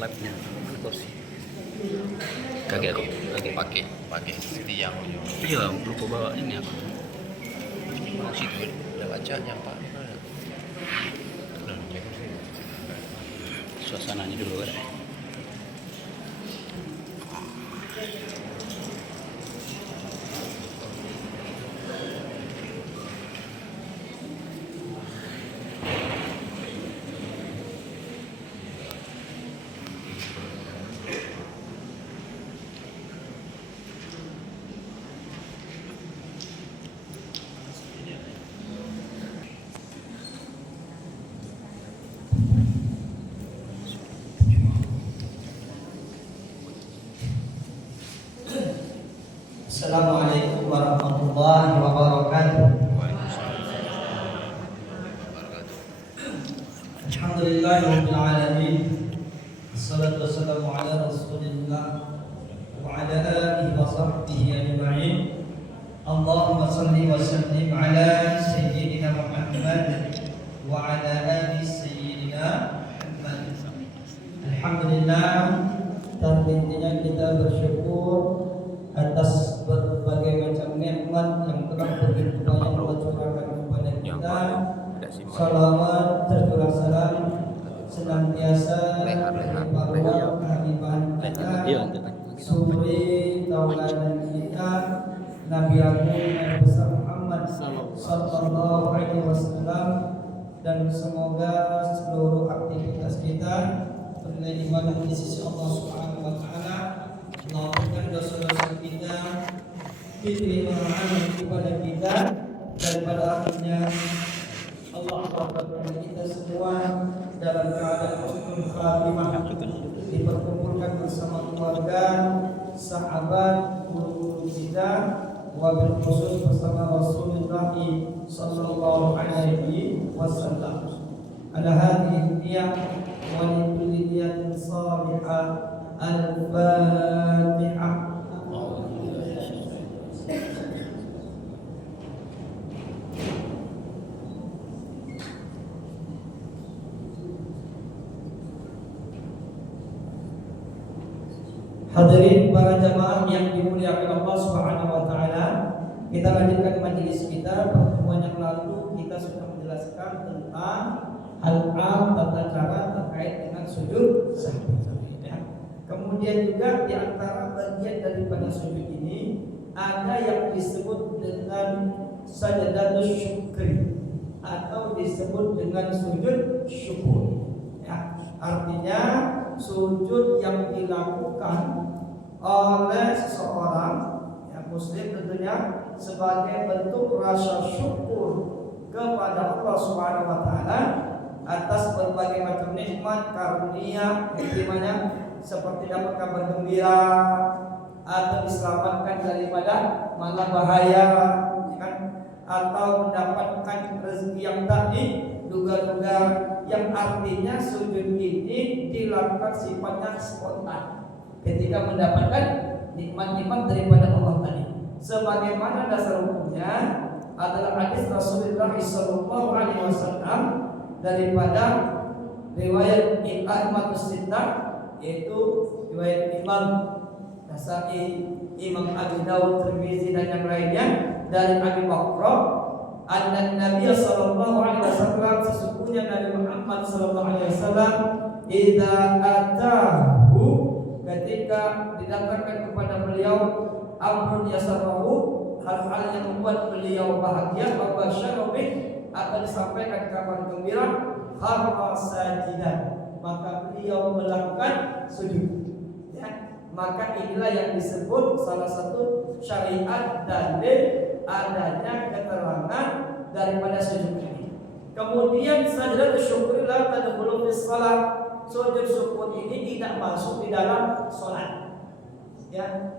live-nya terus kaget aku pakai tiang. iya lupa bawa ini aku Situ udah bacanya Pak. suasananya dulu kan. Assalamualaikum warahmatullahi wabarakatuh. Alhamdulillahirabbil alamin. Wassalatu wassalamu ala Rasulillah wa ala alihi wa sahbihi ajma'in. Allahumma shalli wa sallim ala sayyidina Muhammad wa ala ali sayyidina Muhammad. Alhamdulillah, dan intinya kita bersyukur atas berbagai macam nikmat yang telah begitu banyak Allah curahkan kepada kita. Salawat tercurah salam senantiasa berlimpah kehadiran kita, suri tauladan kita, Nabi Agung Nabi besar Muhammad sallallahu alaihi wasallam, dan semoga seluruh aktivitas kita bernilai ibadah di sisi Allah Subhanahu wa taala. Maafkan dosa-dosa kita, diterima amal kepada kita, dan pada akhirnya Allah kepada kita semua dalam keadaan husnul khatimah, diperkumpulkan bersama keluarga, sahabat, guru kita, wabil khusus bersama Rasulullah sallallahu alaihi wasallam. Ala hadhihi niyah wa li kulli niyatin salihah. Al-Fatihah. Hadirin para jamaah yang dimuliakan Allah Subhanahu wa taala, kita lanjutkan majelis kita. Pertemuan yang lalu kita sudah menjelaskan tentang hal-hal tata cara terkait dengan sujud sahwi. Kemudian juga di antara bagian daripada sujud ini ada yang disebut dengan sajdatus syukri atau disebut dengan sujud syukur. Ya, artinya sujud yang dilakukan oleh seseorang yang muslim tentunya sebagai bentuk rasa syukur kepada Allah Subhanahu wa taala atas berbagai macam nikmat karunia yang seperti dapat kabar gembira atau diselamatkan daripada malah bahaya, kan? Atau mendapatkan rezeki yang tadi duga-duga, yang artinya sujud ini dilakukan sifatnya spontan ketika mendapatkan nikmat-nikmat daripada Allah tadi. Sebagaimana dasar hukumnya adalah hadis Rasulullah sallallahu alaihi wasallam daripada riwayat Ahmad As-Sittah, yaitu riwayat Imam Nasa'i, Imam Abu Dawud, Tirmizi dan yang lainnya dari Abi Bakrah, anna Nabi sallallahu alaihi wasallam, sesungguhnya Nabi Muhammad sallallahu alaihi wasallam, idza atahu, ketika didatangkan kepada beliau amrun yasarahu, hal-hal yang membuat beliau bahagia, wa syarabih, atau disampaikan kabar gembira, kharra sajidan, maka beliau melakukan sujud. Ya, maka inilah yang disebut salah satu syariat dalil adanya keterangan daripada sujud ini. Kemudian sajdatus syukur la tadkhulu fi shalah. Sujud syukur ini tidak masuk di dalam salat. Ya.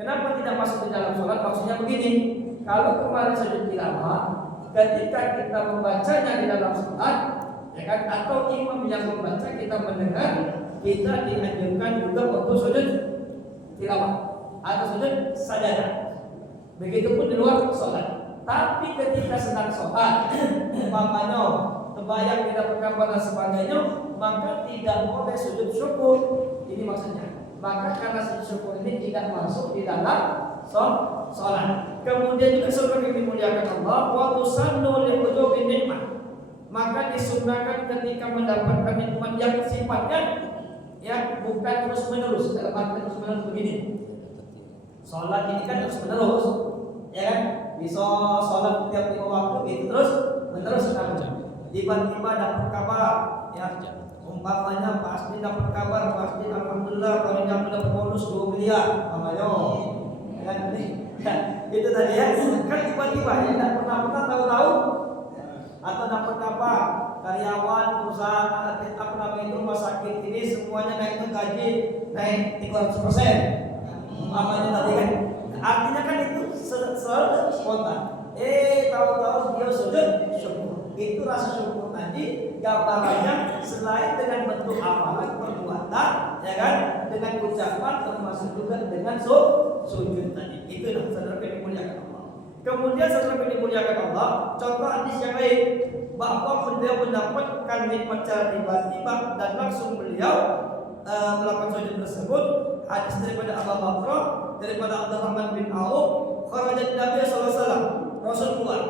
Kenapa tidak masuk di dalam salat? Maksudnya begini, kalau kemarin sujud tilawah, ketika kita membacanya di dalam salat, ya kan, atau imam yang membaca kita mendengar, kita dianjurkan juga untuk sujud tilawah atau sujud sajadah. Begitupun di luar sholat. Tapi ketika sedang sholat, umpamanya terbayang tidak berkabar dan sebagainya, maka tidak boleh sujud syukur. Ini maksudnya. Maka karena sujud syukur ini tidak masuk di dalam sholat. Kemudian juga saudara yang dimuliakan Allah, wa tusannu li hujubi nikmat. Maka disunahkan ketika mendapatkan nikmat yang sifatnya ya bukan terus menerus. Dalam arti terus menerus begini. Sholat ini kan terus menerus, ya kan? Bisa sholat setiap 5 waktu itu terus menerus namanya. Tiba-tiba dapat kabar, ya umpamanya pasti dapat kabar, pasti alhamdulillah kalau yang dapat bonus 2 miliar, ayo, ya kan? Itu tadi ya, kan tiba-tiba ya tidak pernah tahu-tahu atau dapat kabar karyawan perusahaan apa namanya itu rumah sakit ini semuanya naik gaji naik 300%. Umpamanya tadi kan, artinya kan itu selalu spontan. Tahu-tahu dia sujud syukur. Itu rasa syukur tadi gambarannya selain dengan bentuk amalan perbuatan, ya kan, dengan ucapan termasuk juga dengan sujud tadi. Itu yang saudara yang dimuliakan Allah. Kemudian saudara yang dimuliakan Allah, contoh hadis yang lain bahwa beliau mendapatkan nikmat secara tiba-tiba dan langsung beliau melakukan sujud tersebut. Hadis daripada Abu Bakar, daripada Abdurrahman bin Auf, kharaja Nabi sallallahu alaihi wasallam, Rasul keluar,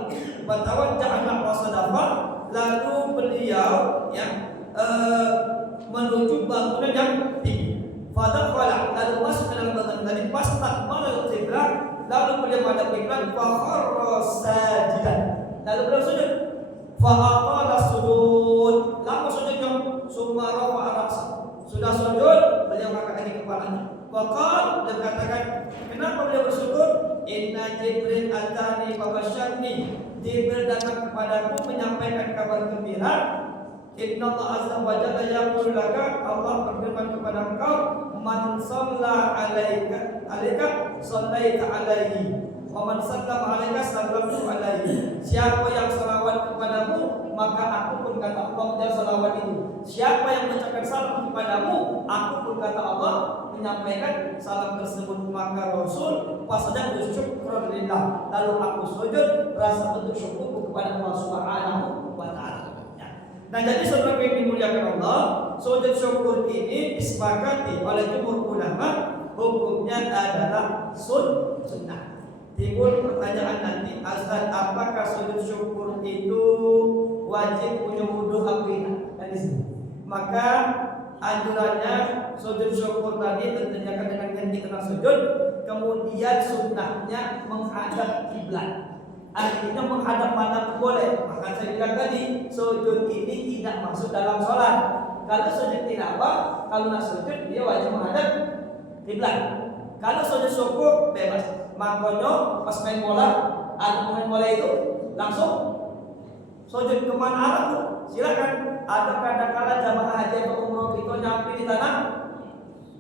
batawajjaha wasadafa, lalu beliau ya menuju bangunan yang tinggi. Fadakhala, lalu masuk ke dalam bangunan tadi, fastaqbala al-qiblah, lalu beliau menghadap kiblat, fa kharra sajidan, lalu beliau sujud. Fa aqala sujud, lama sujudnya, summa rafa'a ra'sa. Sudah sujud, beliau angkat lagi kepalanya. Waqal, beliau katakan, kenapa beliau bersyukur? Inna Jibril atani fabasyarni. Jibril datang kepadaku menyampaikan kabar gembira. Inna Allah azza wa jalla yaqulu laka, Allah berfirman kepada engkau, man shalla alaika shallaita alaihi. Wa man sallama alaika sallamtu alaihi. Siapa yang salawat kepadamu, maka aku pun kata Allah menjawab salawat itu. Siapa yang mengucapkan salam kepadamu, aku pun kata Allah menyampaikan salam tersebut. Maka Rasul pasada bersyukur lillah, lalu aku sujud rasa bentuk syukurku kepada Allah Subhanahu wa taala. Nah, jadi saudara yang dimuliakan Allah, sujud syukur ini disepakati oleh jumhur ulama hukumnya adalah sunnah. Timbul pertanyaan nanti, Ustaz, apakah sujud syukur itu wajib punya wudu apa tidak? Maka anjurannya sujud syukur tadi tentunya dengan yang dikenal sujud, kemudian sunnahnya menghadap kiblat. Artinya menghadap mana pun boleh. Maka saya bilang tadi, sujud ini tidak masuk dalam sholat. Kalau sujud tidak apa, kalau nak sujud dia wajib menghadap kiblat. Kalau sujud syukur bebas. Makanya pas main bola, ada main bola itu langsung sujud kemana arah tuh? Silakan. Ada kadang-kala jamaah haji atau umroh kita nyampe di tanah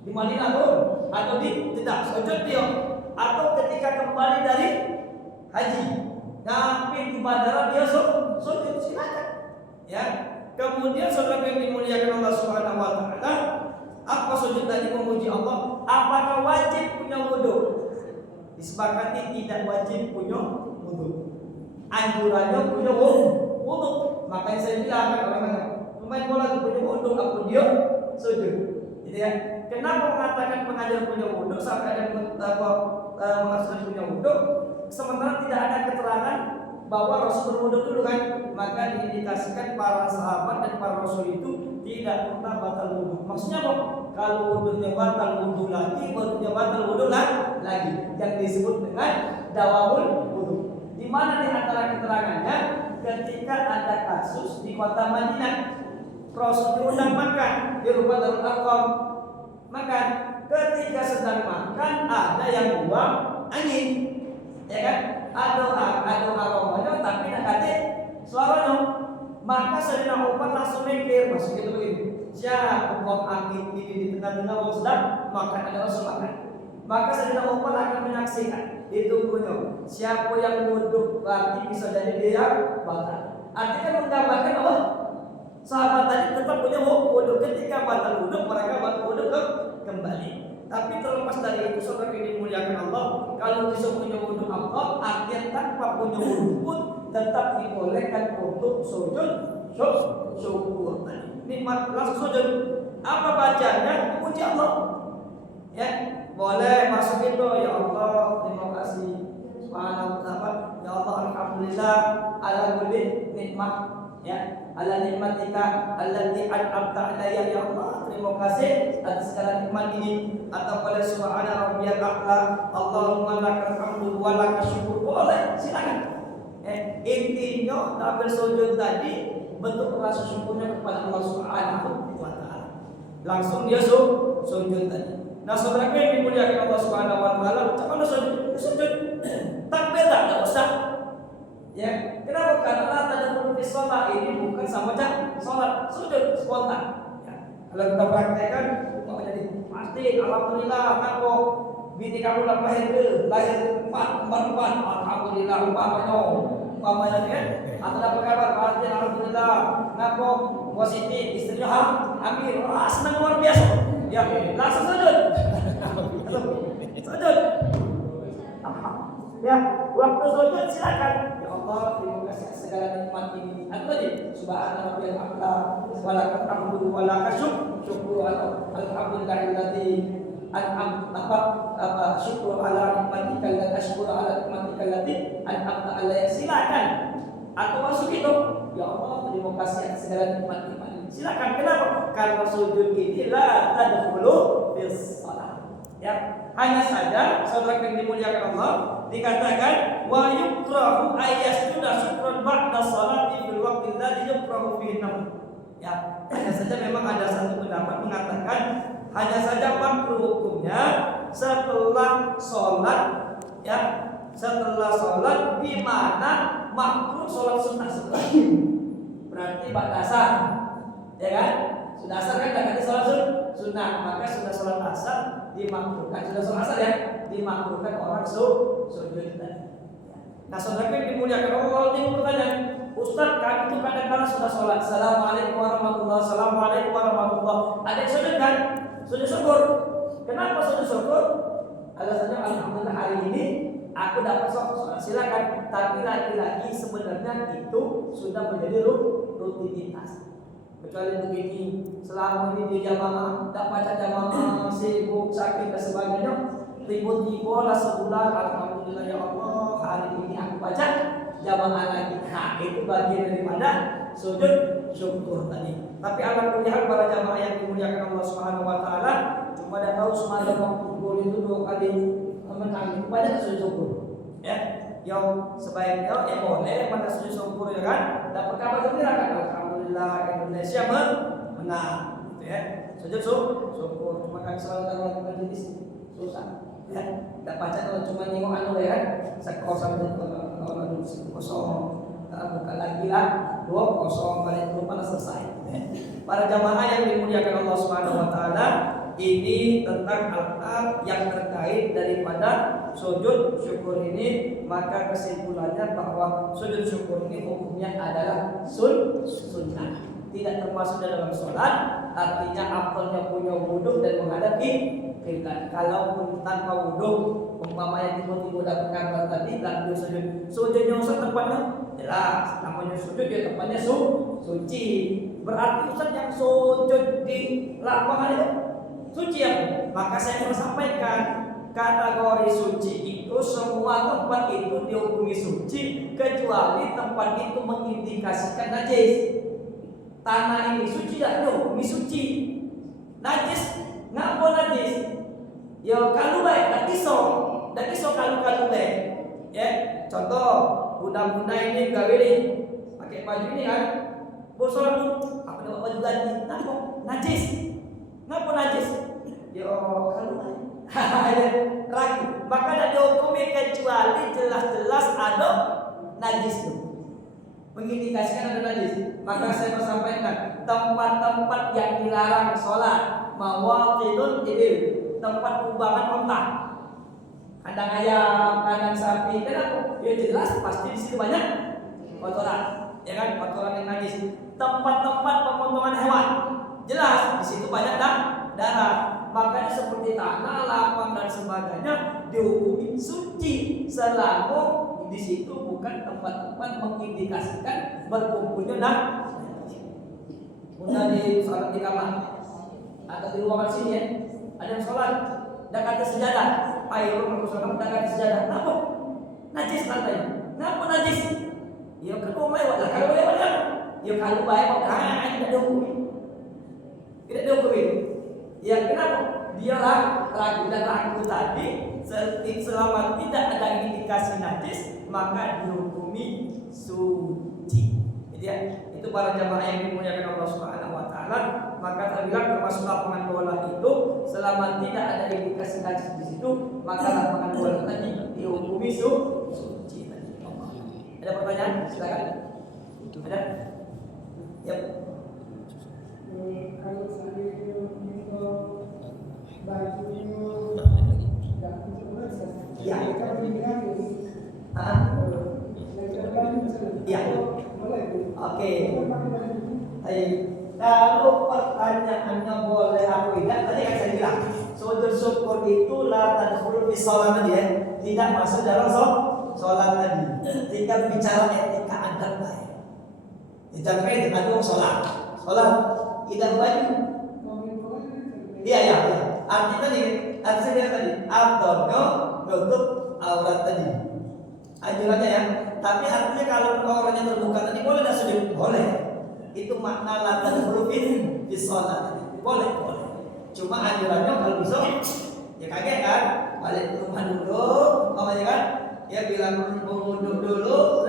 di Madinah tuh, atau tidak sujud dia, atau ketika kembali dari haji nyampe di bandara dia sujud, silakan. Ya. Kemudian saudara yang dimuliakan Allah Subhanahu wa taala, apa sujud tadi memuji Allah? Apakah wajib punya wudu? Disepakati tidak wajib punya wudu. Anjurannya punya wudu. Makanya saya bilang kan orang-orang pemain bola itu punya wudu, aku dia sujud. Gitu ya. Kenapa mengatakan pengajar punya wudu sampai ada mengatakan punya wudu, sementara tidak ada keterangan bahwa Rasul berwudu dulu kan? Maka diindikasikan para sahabat dan para Rasul itu tidak pernah batal wudu. Maksudnya apa? Kalau wudunya batal wudu lagi, wudunya batal wudu lagi, yang disebut dengan dawamul wudu. Di mana di antara keterangannya? Ketika ada kasus di kota Madinah, Rasul diundang makan di rumah Darul Arqam. Makan, ketika sedang makan ada yang buang angin, ya kan? Ada aromanya tapi nak kate suaranya. Maka Sayyidina Umar langsung mikir, masuk gitu begini. Siapa buang angin ini di tengah-tengah orang sedang makan, ada Rasul makan. Maka Sayyidina Umar akan menyaksikan, ditunggunya siapa yang wudu berarti bisa jadi dia batal. Artinya menggambarkan bahwa sahabat tadi tetap punya wudu, ketika batal wudu mereka batal wudu kembali. Tapi terlepas dari itu saudara yang dimuliakan Allah, kalau bisa punya wudu Allah, artinya tanpa punya wudu pun tetap dibolehkan untuk sujud syukur. Nikmat langsung sujud. Apa bacanya? Memuji Allah. Ya, boleh masuk itu, ya Allah, terima kasih. Subhanallah, ya Allah, alhamdulillah ala kulli nikmat, ya, ala nikmatika allati an'amta alayya, ya Allah, terima kasih atas segala nikmat ini. Atau pada subhana rabbiyal a'la, Allahumma lakal hamdu wa lakal syukur. Boleh, silakan. Intinya dalam bersujud tadi bentuk rasa syukurnya kepada Allah Subhanahu wa taala. Langsung dia sujud tadi. Nah, saudaraku yang dimuliakan Allah Subhanahu wa taala, macam mana sujud? Sujud takbir tak usah. Ya, kenapa? Karena tadabbur fi shalah ini bukan sama macam salat, sujud spontan. Ya. Kalau kita praktekkan, kok jadi pasti alhamdulillah aku bini kamu dah lahir empat, alhamdulillah umpamanya kan? Atau dapat kabar pasti alhamdulillah ngaku positif istrinya hamil, senang luar biasa. Ya, langsung sujud. Sujud. Ya, waktu sujud silakan. Ya Allah, terima kasih atas segala nikmat ini. Apa tadi? Subhanallah wa lakal hamdu wa lakal syukur. Alhamdulillahilladzi syukur ala nikmatika allati ashkuru ala nikmatika allati an'amta alayya. Silakan. Atau masuk itu. Ya Allah, terima kasih atas segala nikmat ini. Silakan. Kenapa? Karena sujud ini la tadkhulu fis shalah. Ya, hanya saja saudara yang dimuliakan Allah dikatakan wa yukrahu ayyasjuda syukran ba'da sholati fil waqti alladhi yukrahu fihi an. Ya, hanya saja memang ada satu pendapat mengatakan hanya saja makruh hukumnya setelah sholat, ya, setelah sholat di mana makruh sholat sunnah setelah. Berarti ba'da asar, ya kan? Sudah asar kan tidak ganti sholat sunnah, maka sudah sholat asar dimakruhkan. Sudah sholat asar ya, dimakruhkan orang sujud tadi. Nah, saudara yang dimuliakan Allah, ini pertanyaan, Ustaz, kami itu kadang-kadang sudah sholat, assalamualaikum warahmatullahi, assalamualaikum warahmatullahi. Ada yang sujud kan? Sujud syukur. Kenapa sujud syukur? Alasannya alhamdulillah hari ini aku dapat sholat. Silakan. Tapi lagi-lagi sebenarnya itu sudah menjadi rutinitas. Kecuali begini, selama ini di jamaah, tak baca jamaah, sibuk, sakit dan sebagainya, ribut-ribut lah sebulan, alhamdulillah ya Allah, hari ini aku baca jamaah lagi. Nah, itu bagian daripada sujud syukur tadi. Tapi alhamdulillah para jamaah yang dimuliakan Allah Subhanahu wa taala, cuma dah tahu semalam waktu gol itu 2 kali menang, itu banyak sujud syukur. Ya, yang sebaiknya yang boleh pada sujud syukur, ya kan? Dapat kabar gembira kan? Alhamdulillah Indonesia menang, gitu ya. Sujud syukur. Cuma kan selalu kalau lagi majelis susah. Ya, enggak baca kalau cuma nengok anu ya kan. Sekosong kalau kosong, buka lagi lah 2-0 balik lupa selesai. Para jamaah yang dimuliakan Allah Subhanahu wa taala, ini tentang hal-hal yang terkait daripada sujud syukur ini, maka kesimpulannya bahwa sujud syukur ini hukumnya adalah sunnah, tidak termasuk dalam sholat. Artinya afdalnya punya wudhu dan menghadapi kiblat. Kalaupun tanpa wudhu, umpamanya tiba-tiba dapat kabar tadi lalu sujudnya usah tempatnya jelas, namanya sujud ya tempatnya suci. Berarti Ustaz yang sujud di lapangan itu suci ya? Maka saya mau sampaikan kategori suci itu semua tempat itu dihukumi suci kecuali tempat itu mengindikasikan najis. Tanah ini suci tidak dihukumi suci. Najis ngapa najis? Ya kalau baik tak kisah kalau baik. Ya, contoh bunda-bunda ini gawe ni pakai baju ini kan. Bosan apa nak baju ganti? Najis. Ngapa najis? Ya kalau ragu. Maka tidak dihukumi kecuali jelas-jelas ada najis itu. Mengindikasikan ada najis. Maka saya mau sampaikan tempat-tempat yang dilarang sholat, mawaqidul ibil, tempat kubangan onta, kandang ayam, kandang sapi. Kenapa? Ya jelas pasti di situ banyak kotoran, ya kan, kotoran yang najis. Tempat-tempat pemotongan hewan, jelas di situ banyak darah. Makanya seperti tanah, lapang dan sebagainya dihukumi suci selama di situ bukan tempat-tempat mengindikasikan berkumpulnya najis. lagi sholat di kamar atau di ruangan sini ya, ada yang sholat dekat ke sejadah, ayo aku sholat dekat ke sejadah, kenapa? Najis lantainya, kenapa najis? Ya kan mau lewat lah, kalau lewat kan, ya kalau baik tidak dihukumi. Ya kenapa? Dialah ragu dan ragu tadi, selama tidak ada indikasi najis maka dihukumi suci. Jadi ya, itu para jamaah yang dimuliakan Allah Subhanahu wa taala, maka terbilang termasuk lapangan bola itu selama tidak ada indikasi najis di situ, maka lapangan bola tadi dihukumi suci. Ada pertanyaan? Silakan. Ada? Ya. Kalau seandainya bajunya ya. Ya. Oke. Kalau pertanyaannya boleh aku tidak, tadi kan saya bilang sujud syukur itu la tadkhulu fi shalah ya, tidak masuk dalam sholat tadi. Jika bicara etika adab baik, bicara etika adab sholat tidak baju. Iya. Artinya saya tadi atau nutup aurat tadi. Anjurannya ya. Tapi artinya kalau auratnya terbuka tadi boleh dah sujud, boleh. Itu makna la tadkhulu fi shalah tadi. Boleh. Cuma anjurannya kalau bisa ya kaget kan, balik ke rumah dulu, makanya kan ya bilang wudhu dulu,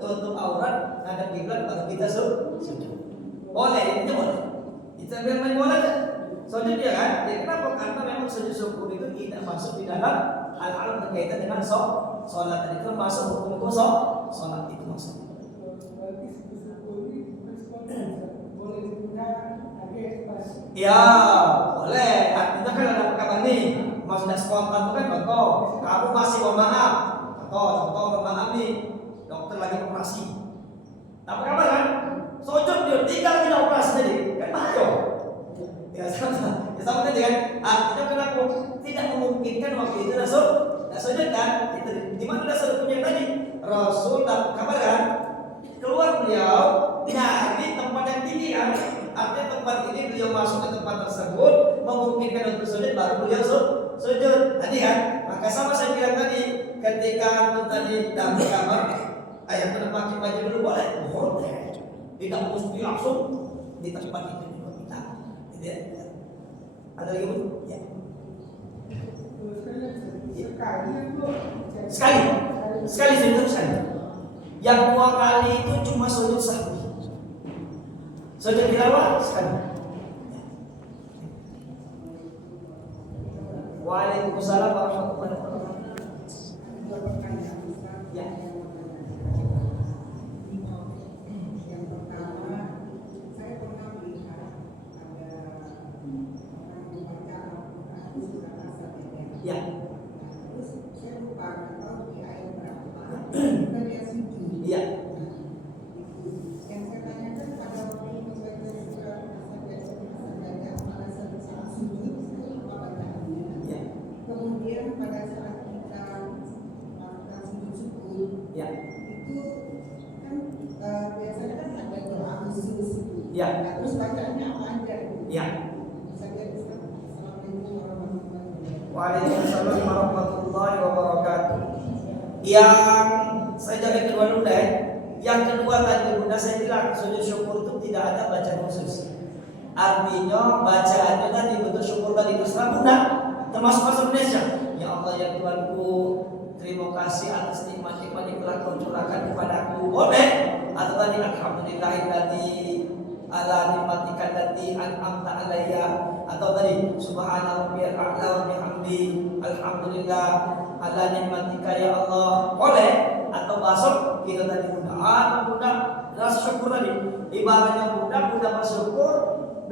tutup aurat, ngadep kiblat baru kita sujud. Boleh, ini boleh. Kita bilang main bola kan, sujud dia kan. Ya kenapa? Karena memang sujud syukur itu tidak masuk di dalam hal-hal berkaitan dengan sholat tadi, itu masuk hukum sholat itu masuk. Ya boleh. Artinya kan ada kabar nih, maksudnya spontan itu kan contoh, kamu masih memaaf. Contoh bermaaf nih, dokter lagi operasi. Apa kabar kan? Sujud dia, tinggal kita operasi tadi, kan bahaya. Ya sama tadi kan. Artinya kenapa tidak memungkinkan waktu itu sujud kan? Itu di mana dasar punya tadi? Rasul tak kabar kan? Keluar beliau dari tempat yang tinggi kan? Artinya tempat ini beliau masuk ke tempat tersebut memungkinkan untuk sujud, baru beliau sujud tadi kan? Maka sama saya bilang tadi, ketika tadi dalam kamar, ayat pakai baju dulu boleh, tidak mesti langsung di tempat itu dulu kita. Jadi, ada lagi bu? Ya. Sekali sujud sekali. Yang 2 kali itu cuma sujud sahwi. Sujud tilawah sekali. Waalaikumsalam warahmatullahi wabarakatuh. Ya. Yang pertama, saya pernah melihat ada orang membaca Al-Quran surat As-Sajdah. Ya. Terus saya lupa tahu di ayat berapa. Kita dia sujud. Iya. Yang saya tanyakan pada waktu membaca surat As-Sajdah pada saat sujud apa bacaannya? Ya. Kemudian pada saat kita melakukan sujud syukur, Ya. itu kan biasanya kan ada doa khusus. Ya. Nah, terus bacaannya apa aja? Ya. Bisa lihat Ustaz. Assalamualaikum warahmatullahi wabarakatuh. Waalaikumsalam warahmatullahi wabarakatuh. Yang saya jawab kedua dulu deh. Yang kedua tadi Bunda saya bilang sujud syukur itu tidak ada bacaan khusus. Artinya bacaannya tadi bentuk syukur tadi terserah Bunda, termasuk bahasa Indonesia. Ya Allah ya Tuhanku, terima kasih atas nikmat-nikmat yang telah Kau curahkan kepadaku. Boleh. Atau tadi alhamdulillahilladzi ala nikmatika allati an'amta alayya, atau tadi subhana rabbiyal a'la wa bihamdi alhamdulillah ala nikmatika ya Allah. Boleh. Atau besok kita tadi Bunda rasa syukur tadi. Ibaratnya Bunda bersyukur,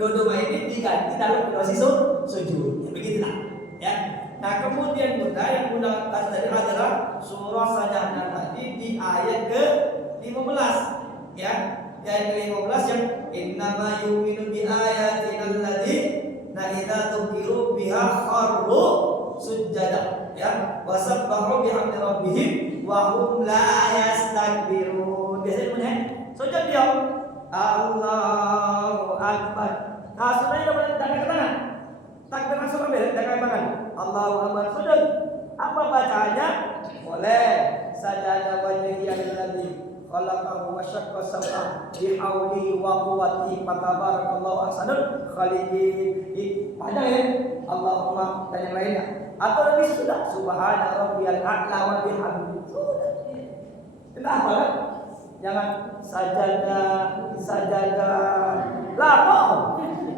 dua-dua ini diganti dalam situasi sujud. Ya begitulah. Ya. Nah kemudian Bunda yang Bunda tadi adalah surah Sajdah tadi di ayat ke-15. Ya. Di ayat ke-15 yang innama yu'minu bi ayatina alladzina idza tukiru biha kharru sujada. Ya. Wasabbahu bihamdi rabbihim wa hum la yastakbirun. Biasanya punya sujud dia Allahu Akbar. Nah, sunahnya boleh jangan ke tangan. Takbir langsung ambil, jangan tangan. Allahu Akbar sujud. Apa bacaannya? Boleh. Sajada wajhiya lillazi khalaqahu wa syaqqa sam'a bihauli wa quwwati fatabarakallahu ahsanul khaliqin. Panjang ya? Allahumma dan yang lainnya. Atau lebih sudah subhana rabbiyal a'la wa bihamdihi. Sudah. Kenapa kan? Jangan sajada lama.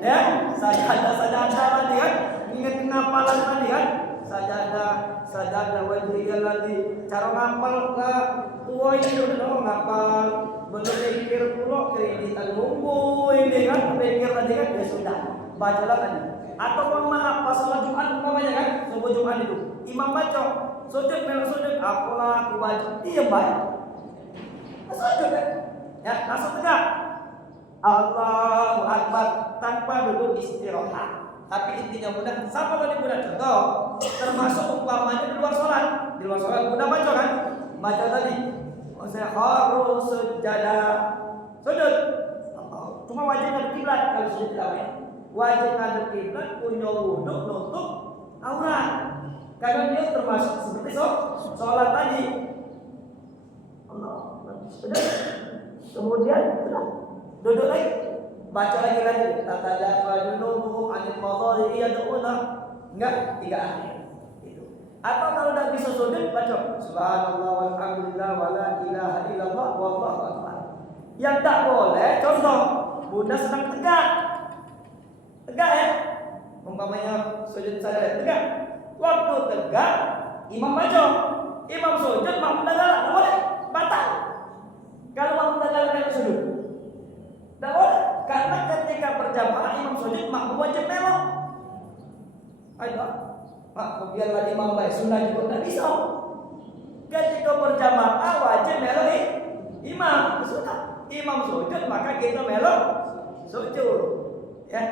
Ya, sajada tadi kan. Ingat ngapalan tadi kan? Sajada wajhiyal ladzi cara ngapal ka tuwa ini udah ngapal bener pikir pulo kreditan lumbu ini kan pikir tadi kan ya sudah bacalah tadi atau maaf pas sholat Jumat umpamanya kan subuh Jumat itu imam baca sujud memang sujud apalah aku baca diam baik sujud kan ya langsung tegak Allahu Akbar tanpa duduk istirahat. Tapi intinya mudah, siapa tadi mudah contoh, termasuk umpamanya di luar sholat mudah baca kan, baca tadi, saya harus sujud, cuma wajib ada kiblat kalau sujud tidak wajib ada kiblat punya wudhu nutup aurat, karena dia termasuk seperti sholat tadi, sudah, kemudian sudah duduk lagi. Baca lagi tatajafa junubuhum anil madhari yad'una enggak tiga akhir itu. Atau kalau tidak bisa sujud baca subhanallah walhamdulillah wala ilaha illallah wallahu akbar. Yang tak boleh contoh Bunda sedang tegak ya umpamanya sujud saya tegak waktu tegak imam baca imam sujud makmum galak tidak boleh batal kalau makmum galak sujud tidak boleh. Karena ketika berjamaah imam sujud makmum wajib melok. Ayo, Pak, biarlah imam baik sunnah juga tidak bisa. Ketika berjamaah wajib melok imam sunnah. Imam sujud maka kita melok sujud. Ya,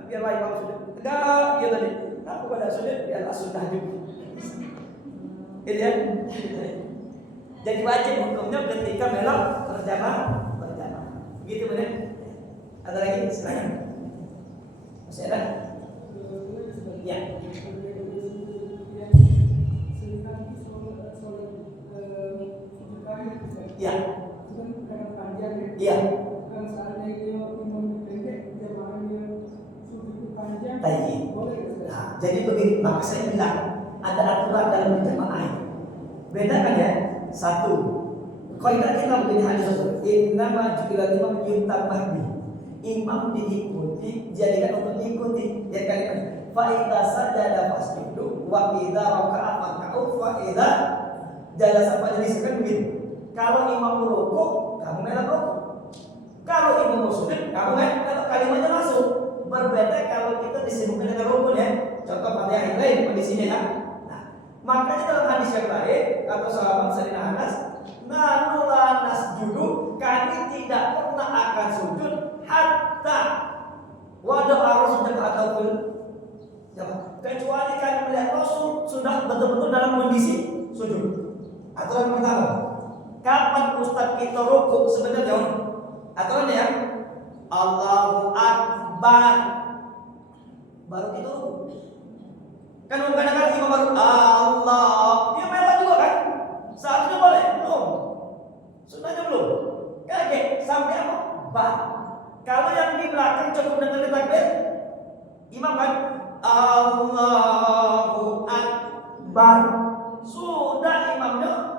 biarlah imam sujud. Tegak, dia tadi. Aku pada sujud biarlah sunnah juga. Gitu ya. Jadi wajib hukumnya ketika melok berjamaah. Begitu benar. Ada lagi silakan. Masih ada? Ya. Ya. Ya. Nah, jadi begini, maka saya bilang ada aturan dalam berjamaah. Beda kan ya? Satu, kaidah kita begini hadis innama ju'ilal imam yutamah bi. Imam diikuti, jadikan untuk diikuti. Ya kalimat fa idza sajada fasjudu wa idza raka'a farka'u wa idza jalasa fajlisu kan begitu. Kalau imam rukuk, kamu melok rukuk. Kalau imam sujud, kamu melok kalimatnya langsung. Berbeda kalau kita disebutkan dengan rukun ya. Contoh Fatihah yang lain di sini kan. Nah, makanya dalam hadis yang lain atau sahabat Sayyidina Anas, "Nanu nasjudu, kami tidak pernah akan sujud hatta wada'a rasul ataupun kecuali kami melihat Rasul sudah betul-betul dalam kondisi sujud." Aturan pertama, kapan ustaz kita rukuk sebenarnya? Aturannya ya, Allahu Akbar baru kita rukuk. Kan kadang-kadang imam baru Allah, dia melak juga kan? Seharusnya boleh, belum. Sunnahnya belum. Kaget sampai apa? Bah. Kalau yang di belakang cukup dengar takbir, imam kan Allahu Akbar. Sudah imamnya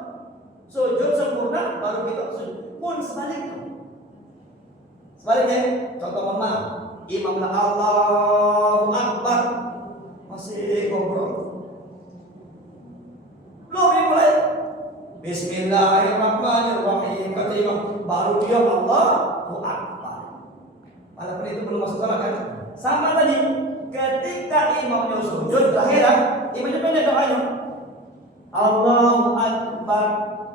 sujud sempurna baru kita sujud. Pun sebaliknya. Sebaliknya, contoh mana? Imam Allahu Akbar masih ngobrol. Belum dimulai. Bismillahirrahmanirrahim. Kata imam, baru dia Allahu Akbar. Walaupun itu belum masuk sholat kan? Sama tadi, ketika imamnya sujud terakhir, imamnya pendek doanya. Allahu Akbar.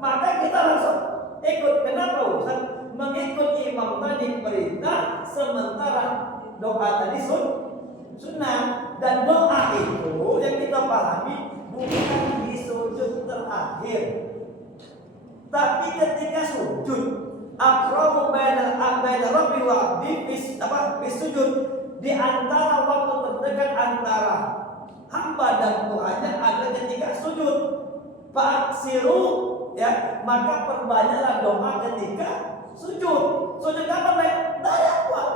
Maka kita langsung ikut. Kenapa Ustaz? Mengikut imam tadi perintah, sementara doa tadi sunnah. Dan doa itu yang kita pahami bukan di sujud terakhir, tapi ketika sujud. aqrabu baina rabbi wa abdi bis sujud, di antara waktu terdekat antara hamba dan Tuhannya adalah ketika sujud. Faksiru, ya, maka perbanyaklah doa ketika sujud. Sujud kapan, Pak? Tidak kuat.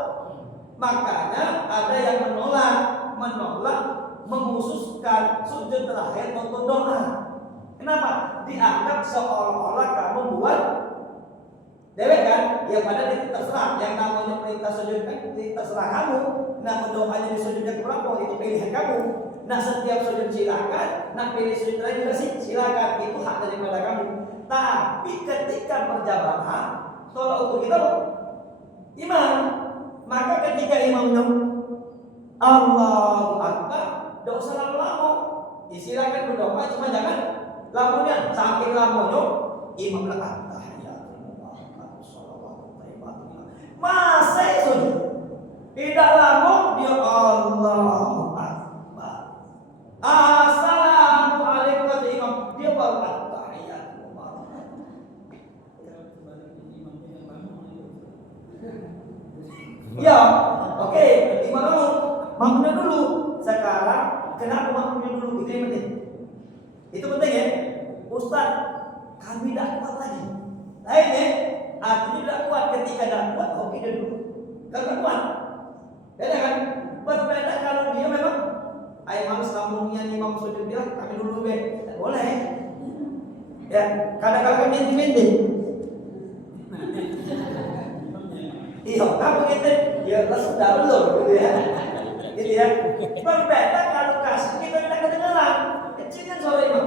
Makanya ada yang menolak menghususkan sujud terakhir untuk doa. Kenapa? Dianggap seolah-olah kamu buat dewek kan? Ya padahal itu terserah. Yang namanya perintah sujud kan terserah kamu. Nah, doanya di sujudnya berapa itu pilihan kamu. Nah, setiap sujud silakan. Nah, pilih sujud lain juga sih silakan. Itu hak daripada kamu. Tapi ketika berjamaah, kalau untuk kita imam, maka ketika imamnya Allahu Akbar, tidak usah lama-lama. Silakan berdoa, cuma jangan lamunya saking lamanya imam lah masih sujud. Tidak lama dia Allahu Akbar. Assalamualaikum kata imam, dia baru at-tahiyat. Ya, oke, imam dulu, makmumnya dulu. Sekarang kenapa makmumnya dulu? Itu yang penting. Itu penting ya, Ustaz. Kami tidak kuat lagi. Lain ya, artinya tidak kuat. Ketika tidak kuat, oke dia dulu. Kalau kuat, beda kan? Berbeda kalau dia memang ayo males lamunnya imam sujud bilang kami dulu be, tidak boleh. Ya, kadang-kadang kami inti-inti. Iya, kamu gitu, ya sudah belum, gitu ya. Gitu ya. Berbeda kalau kasih kita tidak kedengeran. Kecil kan suara imam.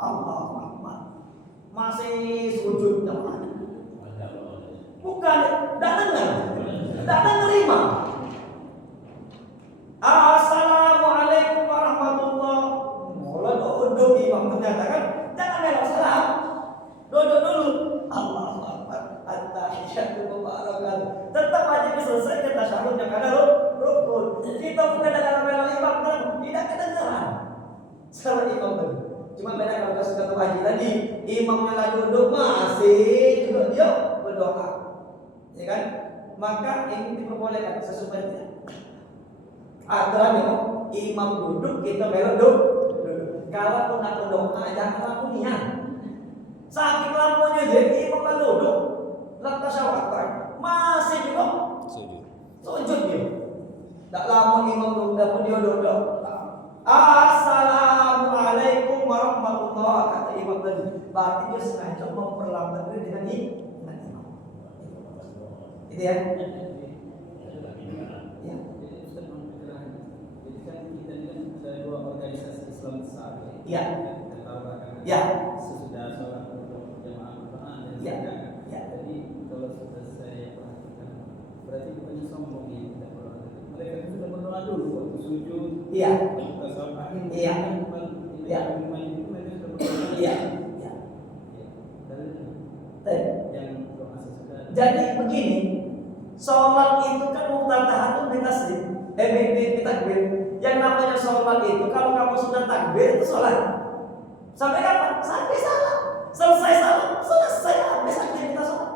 Allahu Akbar. Masih sujud teman. Bukan, tidak dengar. Tidak dengar imam. Assalamualaikum warahmatullahi wabarakatuh. Mulai duduk imam ternyata kan. Jangan melok salam. Duduk dulu. Allahu Akbar. At-tahiyyatu mubarakatuh. Tetap wajib selesai kita syahudnya karena rukun. Kita bukan dalam melok imam, tidak kedengaran. Salah imam tadi. Cuma beda kalau kasih kata wajib tadi, imamnya lagi duduk masih juga dia berdoa, ya kan? Maka ini diperbolehkan sesuai tidak. Aturannya imam duduk kita melok duduk. Kalau pun nak berdoa jangan laku niat. Saking lampunya jadi imam lalu duduk, lantas syawatan masih juga sujud dia. Tak lama imam duduk dia duduk. Assalamualaikum warahmatullahi wabarakatuh. Kata imam tadi, berarti dia sengaja memperlambat diri dengan imam. Itu ya. Ya. Ya. Ya. Sesudah sholat berjamaah berdoa dan ya. Jadi kalau sudah saya perhatikan, berarti bukannya sombong ya tidak berdoa. Mereka sudah berdoa dulu waktu sujud. Iya. Kita sholat. Iya. Iya. Iya. Yang doa sesudah. Jadi begini, sholat itu kan muftatahatun bitaslim, bitakbir. Yang namanya sholat itu kalau kamu sudah takbir itu sholat. Sampai kapan? Sampai salam. Selesai salam, selesai habis aktivitas sholat.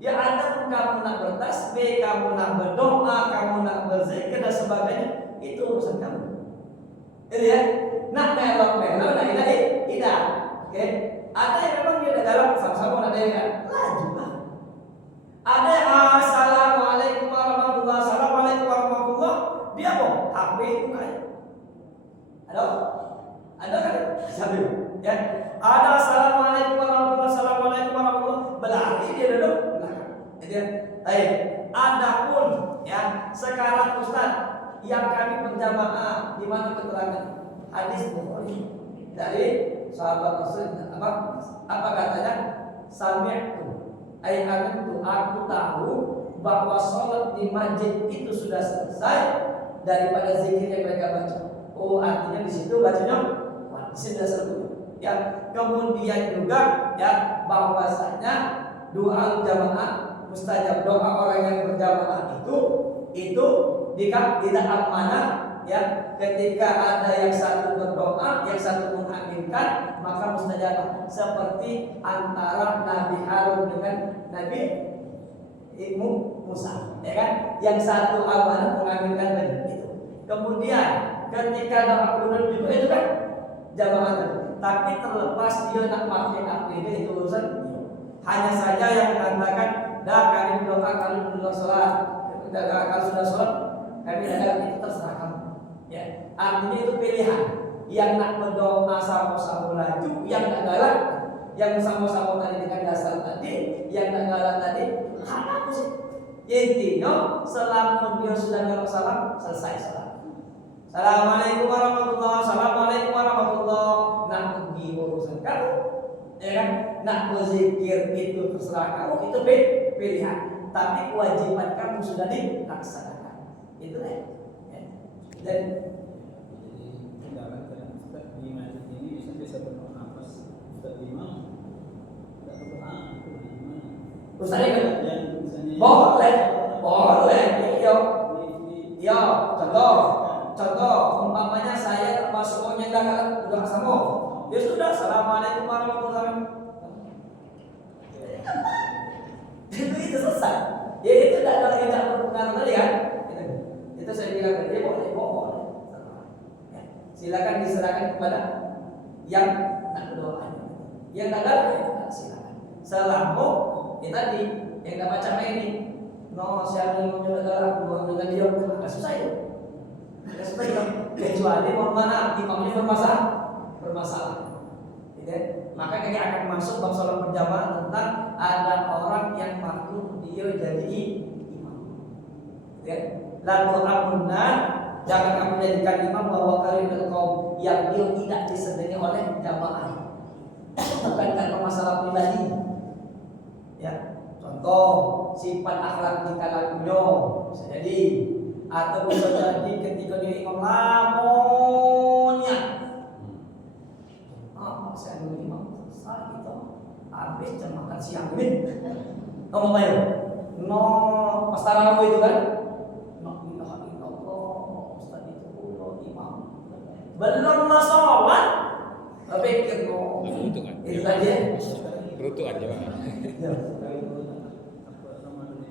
Ya ada pun kamu nak bertasbih, kamu nak berdoa, kamu nak berzikir dan sebagainya, itu urusan kamu. Itu ya. Nak melok-melok, nah tidak. Oke. Ada yang memang dia dalam sama-sama ada yang laju lah. Ada yang assalamualaikum warahmatullahi wabarakatuh. Assalamualaikum warahmatullahi. Dia apa? HP bukan. Ada kan? Sambil ya. Ada assalamualaikum warahmatullahi wabarakatuh. Assalamualaikum warahmatullahi wabarakatuh. Berlari dia duduk belakang. Jadi, baik. Adapun ya sekarang Ustaz yang kami berjamaah di mana keterangan hadis Bukhari dari sahabat Rasul apa katanya? Sami'tu ai alimtu, aku tahu bahwa sholat di masjid itu sudah selesai daripada zikir yang mereka baca. Oh, artinya di situ bacanya di situ sudah selesai. Ya, kemudian juga ya bahwasanya doa jamaah mustajab, doa orang yang berjamaah itu tidak amanah ya, ketika ada yang satu berdoa, yang satu mengaminkan, maka mustajabah. Seperti antara Nabi Harun dengan Nabi Musa, ya kan? Yang satu amanah mengaminkan tadi itu. Kemudian ketika doa kunut juga itu kan jamaah tadi. Tapi terlepas dia nak pakai akidah itu urusan. Hanya saja yang mengatakan, dah kami berdoa kalau belum sholat, kalau sudah sholat kami ada itu terserah kamu. Ya, artinya itu pilihan. Yang nak berdoa sama-sama laju, yang nak galak, yang sama-sama tadi dengan dasar tadi, yang nak galak tadi, hak aku sih. Intinya selama dia sudah galak salam, selesai salam. Assalamualaikum warahmatullahi wabarakatuh. Assalamualaikum warahmatullahi wabarakatuh. Nak pergi urusan kamu, ya kan? Nak berzikir itu terserah kamu, itu pilihan. Tapi kewajiban kamu sudah dilaksanakan. Itu ya. Dan Ustaz di masjid ini bisa berdoa pas Ustaz imam tidak berdoa itu gimana? Ustaz kan? Yang misalnya Boleh. Iya, contoh umpamanya saya termasuk orang yang dalam udah sama. Ya sudah, assalamualaikum warahmatullahi wabarakatuh. Itu selesai. Ya itu tidak berpengaruh tadi kan? Itu saya bilang tadi boleh. Ya, silakan diserahkan kepada yang nak berdoa. Yang tak ada ya silakan. Selama tadi yang tak baca ini, no siapa yang mau negara buang dengan dia, nggak susah itu. Nggak susah itu. Kecuali mana imamnya bermasalah. Gitu. Maka kita akan masuk bab salat berjamaah tentang ada orang yang makruh dia jadi imam. Ya. Lalu amunna, jangan kamu jadikan imam bahwa kalian kaum yang dia tidak disenangi oleh jamaah. Bukan karena masalah pribadi. Ya, contoh sifat akhlak tingkah lakunya bisa jadi, atau bisa jadi ketika dia imam lamonnya. Saya dulu imam saat itu habis jam makan siang ini. Ngomong ayo, no pas tarawih itu kan. Belum sholat, tapi kau itu tadi ya. Kerutuan aja, Pak.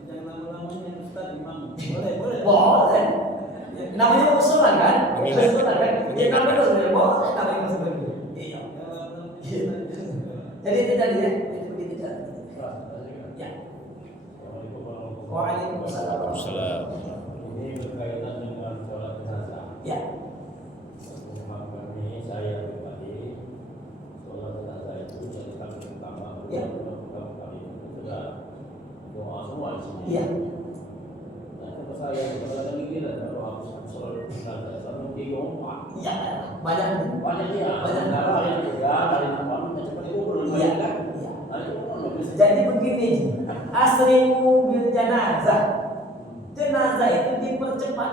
Jangan lama-lamanya Ustaz imam. Boleh. Boleh. Namanya usulan kan? Usulan kan? Ya namanya usulan. Boleh namanya usulan. Iya. Jadi itu tadi ya. Itu begitu cara. Ya. Waalaikumsalam. Ini berkaitan dengan sholat jenazah. Ya. Ini saya pribadi sholat jenazah itu jadi kami pertama beberapa kali sudah doa semua di sini. Iya. Nah, kata saya kepada lagi kita kalau habis sholat jenazah satu tiga empat. Iya. Banyak ya. Banyak. Darah yang tiga dari tempat cepat dikubur. Iya. Nah itu pun Jadi begini, asrimu bil jenazah. Jenazah itu dipercepat,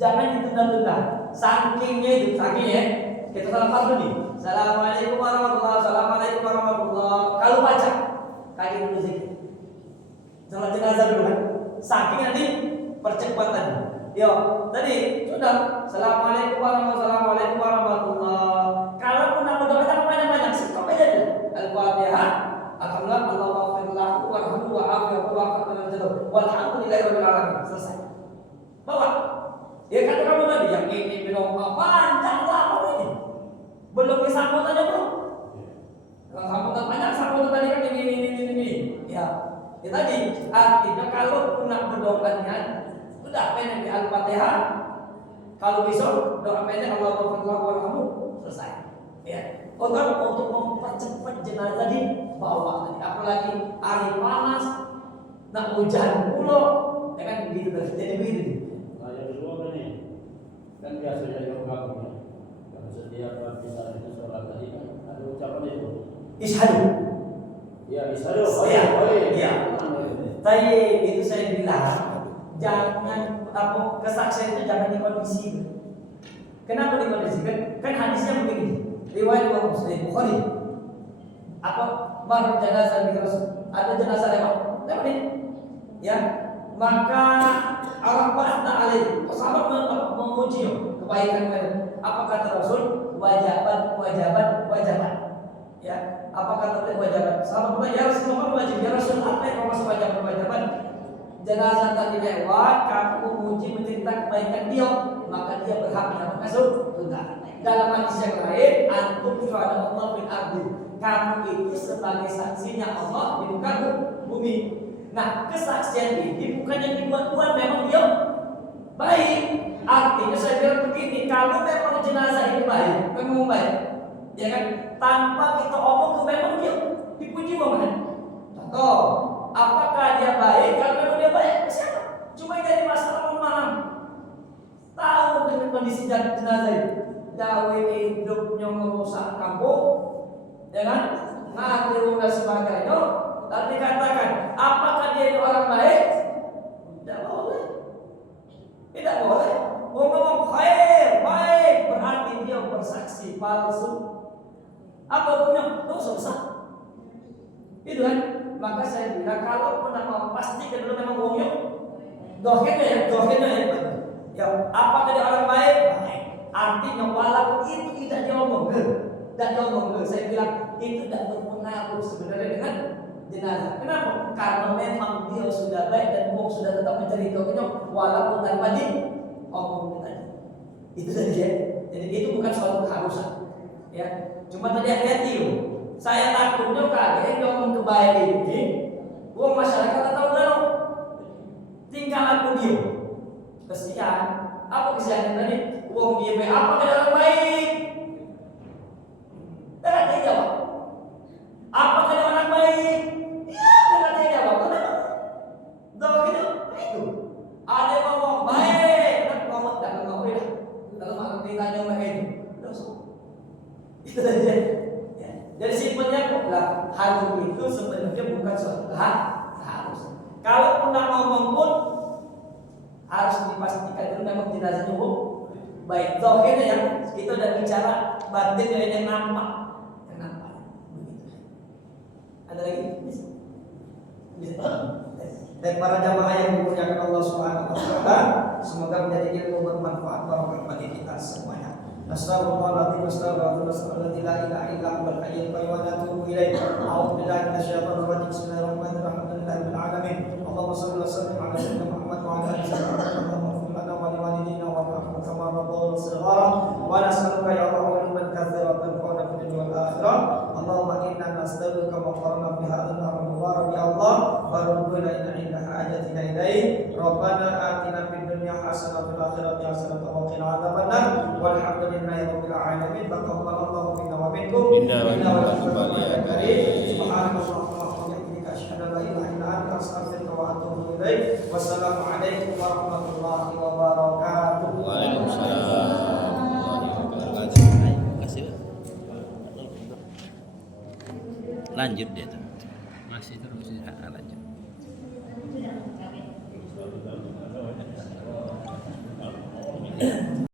jangan ditunda-tunda. Sakingnya kita salam fardu nih. Assalamualaikum warahmatullahi wabarakatuh. Assalamualaikum warahmatullahi wabarakatuh. Kalau baca, kaki dulu zikir. Salat jenazah dulu kan. Saking nanti percepatan. Yo, tadi sudah. Assalamualaikum warahmatullahi wabarakatuh. Kalaupun nak berdoa jangan banyak-banyak, stop aja dulu. Al-Fatihah. Alhamdulillah, Allahumma warhamhu wa'afihi walhamdulillahirabbil alamin. Selesai. Bawa. Ya kata kamu tadi yang ini berdoa panjang lama ini. Belum disambut aja bro. Kalau sambutan panjang, sambutan tadi kan ini. Ya. Ya tadi artinya kalau nak berdoanya sudah pendek di Al-Fatihah. Kalau besok doa pendek Allahumma warhamhu selesai. Ya. Untuk mempercepat jenazah di bawah tadi, apalagi hari panas, nak hujan pula, ya kan begitu terus. Jadi begitu. Nah, yang kedua ini kan biasanya yang kamu kalau setiap misalnya itu sholat tadi kan ada ucapan itu. Ishadu. Ya ishadu. Iya. Tadi itu saya bilang jangan kesaksian itu jangan dikondisikan. Kenapa dikondisikan? Kan hadisnya begini. Riwayat Imam Muslim Bukhari. Apa baru jenazah di Rasul? Ada jenazah lewat ini. Ya, maka Arafah alaihi. Sahabat memuji kebaikan mereka. Apa kata Rasul? Wajabat. Ya, apa kata beliau wajabat? Sahabat bertanya, ya Rasulullah wajib. Ya Rasul, apa yang maksud wajabat? Jenazah tadi lewat, kamu memuji mencerita kebaikan dia, maka dia berhak mendapatkan surga. Dalam hadis yang lain, antum syuhada Allah fil ardi. Kamu itu sebagai saksinya Allah di muka bumi. Nah, kesaksian ini bukan yang dibuat-buat, memang dia baik. Artinya saya bilang begini, kalau memang jenazah ini baik, memang baik, ya kan? Tanpa kita omong, memang dia dipuji banget. Contoh, apakah dia baik? Kalau memang dia baik, siapa? Cuma jadi masalah memaham. Tahu dengan kondisi jenazah itu. Dawe hidupnya merusak kampung, ya kan? Ngatir dan sebagainya. Dan dikatakan, apakah dia itu orang baik? Tidak boleh. Tidak boleh. Ngomong khair, baik, berarti dia bersaksi palsu. Apa hukumnya? Dosa besar. Itu kan? Maka saya bilang kalau pernah mau pastikan dulu memang wongnya dohirnya ya. Ya, apakah dia orang baik? Baik. Artinya walaupun itu tidak diomong, saya bilang itu tidak berpengaruh sebenarnya dengan jenazah. Kenapa? Karena memang dia sudah baik dan wong sudah tetap menceritakannya walaupun tanpa diomong tadi. Itu tadi ya. Jadi itu bukan suatu keharusan. Ya, cuma tadi hati-hati loh. Saya takutnya kaget ngomong kebaikan ini, wong masyarakat tahu kan? Tinggal aku dia. Kesian. Apa kesian tadi? Wong dia baik apa dia orang baik? Tidak ada jawab. Apa dia orang baik? Ya, tidak ada jawab. Kenapa? Doa itu. Ada yang ngomong baik, dan ngomong tak ngomong ya. Kalau malam ditanya baik itu. Itu saja. Ya. Jadi simpelnya lah hal itu sebenarnya bukan suatu harus. Kalau pernah ngomong pun harus dipastikan dulu memang jenazahnya baik. Zahirnya yang kita udah bicara batinnya yang nampak. Ada lagi? Bisa. Dan para jamaah yang dimuliakan Allah Subhanahu wa taala, semoga menjadi ilmu bermanfaat bagi kita semuanya. Astagfirullahaladzim, astagfirullahaladzim, la ilaha illa huwal hayyul qayyum wa atubu ilaih. A'udzu billahi minasyaitonir rajim. Bismillahirrahmanirrahim. Alhamdulillahil alamin. Allahumma shalli wa sallim ala sayyidina Muhammad wa ala alihi wa sahbihi wa liwalidina wa rahmatullahi kama rabbana shighara. Wa nas'aluka ya Allah ilman katsiran tanfa'una fid dunya wal akhirah. Allahumma inna nas'aluka maqarna fi hadzal mubarak ya Allah wa rabbana inna hajatina ilaih. Rabbana atina fid dunya hasanah wa fil akhirati hasanah wa qina adzabannar. Walhamdulillahi rabbil alamin. Taqabbalallahu minna wa minkum. Inna wa taqabbal ya karim. Subhanallah wa bihamdika asyhadu an la ilaha illa anta astaghfiruka wa atubu ilaik. Wassalamu alaikum warahmatullahi wabarakatuh. Waalaikumsalam. Lanjut dia tuh. Masih terus. Lanjut.